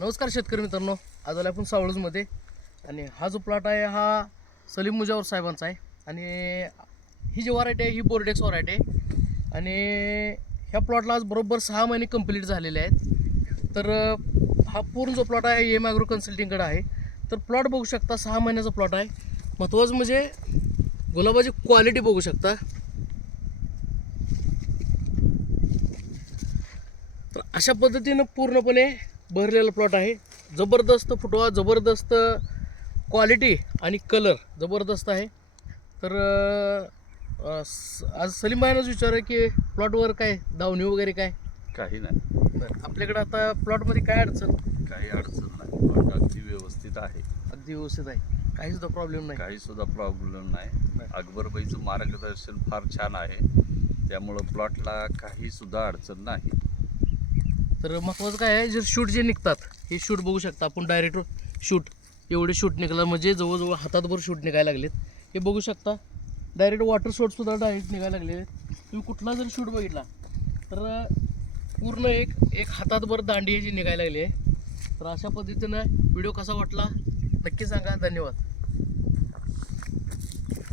नमस्कार शेतकरी मित्रांनो, आज आलो आपण सावळजमध्ये आणि हा जो प्लॉट आहे हा सलीम मुजावर साहेबांचा आहे. आणि ही जी व्हरायटी आहे ही बोर्डेक्स व्हरायटी आहे आणि ह्या प्लॉटला आज बरोबर 6 महिने कंप्लीट झालेले आहेत. तर हा पूर्ण जो प्लॉट आहे एम ॲग्रो कन्सल्टिंगकडे आहे. तर प्लॉट बघू शकता, 6 महिन्याचा प्लॉट आहे. महत्त्वाचं म्हणजे गुलाबाची क्वालिटी बघू शकता. तर अशा पद्धतीनं पूर्णपणे भरलेला प्लॉट आहे. जबरदस्त फुटवा, जबरदस्त क्वालिटी आणि कलर जबरदस्त आहे. तर आज सलीम भाईनाच विचार आहे की प्लॉटवर काय दावणी वगैरे काय काही नाही. बरं, आपल्याकडे आता प्लॉटमध्ये काय अडचण? काही अडचण नाही. प्लॉट अगदी व्यवस्थित आहे. अगदी व्यवस्थित आहे, काही सुद्धा प्रॉब्लेम नाही. काही सुद्धा प्रॉब्लेम नाही. अकबरबाईचं मार्गदर्शन फार छान आहे, त्यामुळं प्लॉटला काही सुद्धा अडचण नाही. तर महत्त्वाचं काय आहे, जे शूट जे निघतात हे शूट बघू शकता आपण. डायरेक्ट शूट एवढे शूट निघाला म्हणजे जवळजवळ हातातभर शूट निघायला लागलेत. हे बघू शकता, डायरेक्ट वॉटर शॉटसुद्धा डायरेक्ट निघायला लागलेले आहेत. तुम्ही कुठला जर शूट बघितला तर पूर्ण एक हातातभर दांडी जी निघायला लागली आहे. तर अशा पद्धतीनं व्हिडिओ कसा वाटला नक्की सांगा. धन्यवाद.